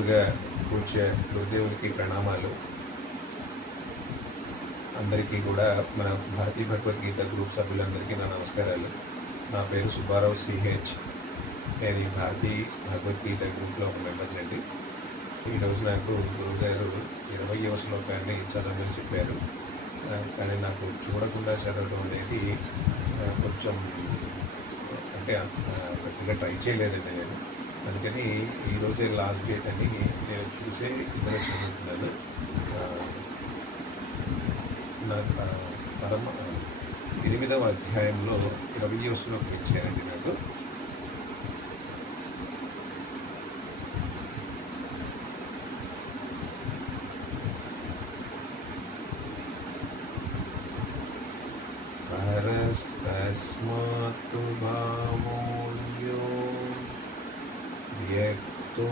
ముందుగా పూజ గురుదేవునికి ప్రణామాలు. అందరికీ కూడా మన భారతీయ భగవద్గీత గ్రూప్ సభ్యులందరికీ నా నమస్కారాలు. నా పేరు సుబ్బారావు సిహెచ్ నేను ఈ భారతీయ భగవద్గీత గ్రూప్లో ఒక మెంబర్నండి ఈరోజు నాకు గురుగారు ఇరవయవ శ్లోకాన్ని చదవమని చెప్పారు. కానీ నాకు చూడకుండా చదవడం అనేది కొంచెం అంటే పెద్దగా ట్రై చేయలేదండి నేను. అందుకని ఈరోజే లాస్ట్ డేట్ అని నేను చూసే కింద చదువుతున్నాను ఆ, నాకు ఆ, పరమ ఆ, ఎనిమిదవ అధ్యాయంలో ఇరవయవ శ్లోకం ఇచ్చారండి నాకు परस्तस्मात्तु भावोऽन्यो व्यक्तो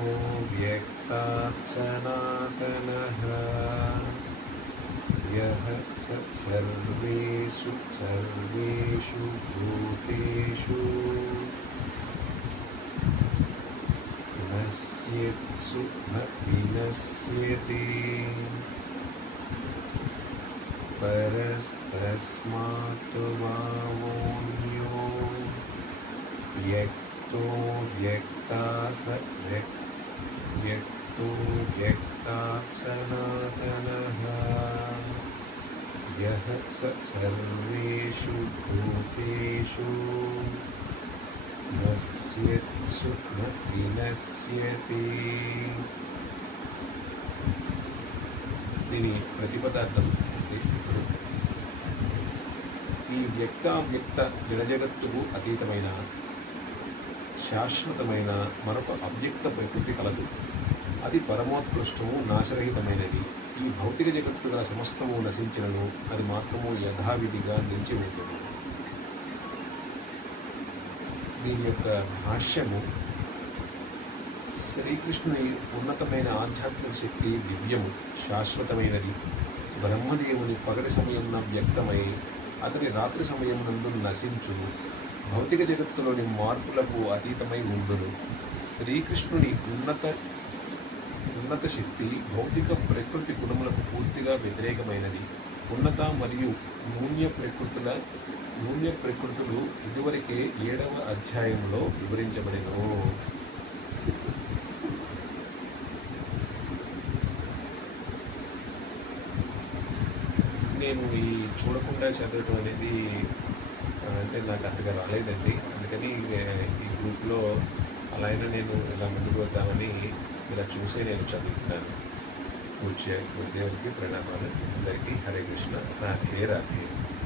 व्यक्तात् सनातनः यः स सर्वेषु सर्वेषु भूतेषु नश्यत्सु न विनश्यति परस्तस्मात् भावोऽन्यो व्यक्तो व्यक्ता स व्यक् व्यक्तो व्यक्तात् सनातनः यः स सर्वेषु भूतेषु नश्यत्सु न विनश्यति దీని ప్రతిపదార్థం ఇప్పుడు ఈ వ్యక్తావ్యక్త జడజగత్తుకు అతీతమైన శాశ్వతమైన మరొక అవ్యక్త ప్రకృతి కలదు. అది పరమోత్కృష్టము నాశరహితమైనది. ఈ భౌతిక జగత్తుగల సమస్తము నశించినను అది మాత్రము యథావిధిగా నిలిచి ఉంటుంది. దీని యొక్క భాష్యము శ్రీకృష్ణుని ఉన్నతమైన ఆధ్యాత్మిక శక్తి దివ్యము శాశ్వతమైనది. బ్రహ్మదేవుని పగటి సమయంలో వ్యక్తమై అతని రాత్రి సమయం నందు నశించు భౌతిక జగత్తులోని మార్పులకు అతీతమై ఉండును. శ్రీకృష్ణుని ఉన్నత ఉన్నత శక్తి భౌతిక ప్రకృతి గుణములకు పూర్తిగా వ్యతిరేకమైనది. ఉన్నత మరియు నూన్య ప్రకృతుల నూన్య ప్రకృతులు ఇదివరకే ఏడవ అధ్యాయంలో వివరించబడిను. నేను ఈ చూడకుండా చదవటం అనేది అంటే నాకు అంతగా రాలేదండి. అందుకని ఈ గ్రూప్లో అలా అయినా నేను ఇలా ముందుకు వద్దామని ఇలా చూసే నేను చదువుతున్నాను. పూజ్య గురుదేవుడికి ప్రణామాలు. అందరికీ హరే కృష్ణ. రాధే రాధే.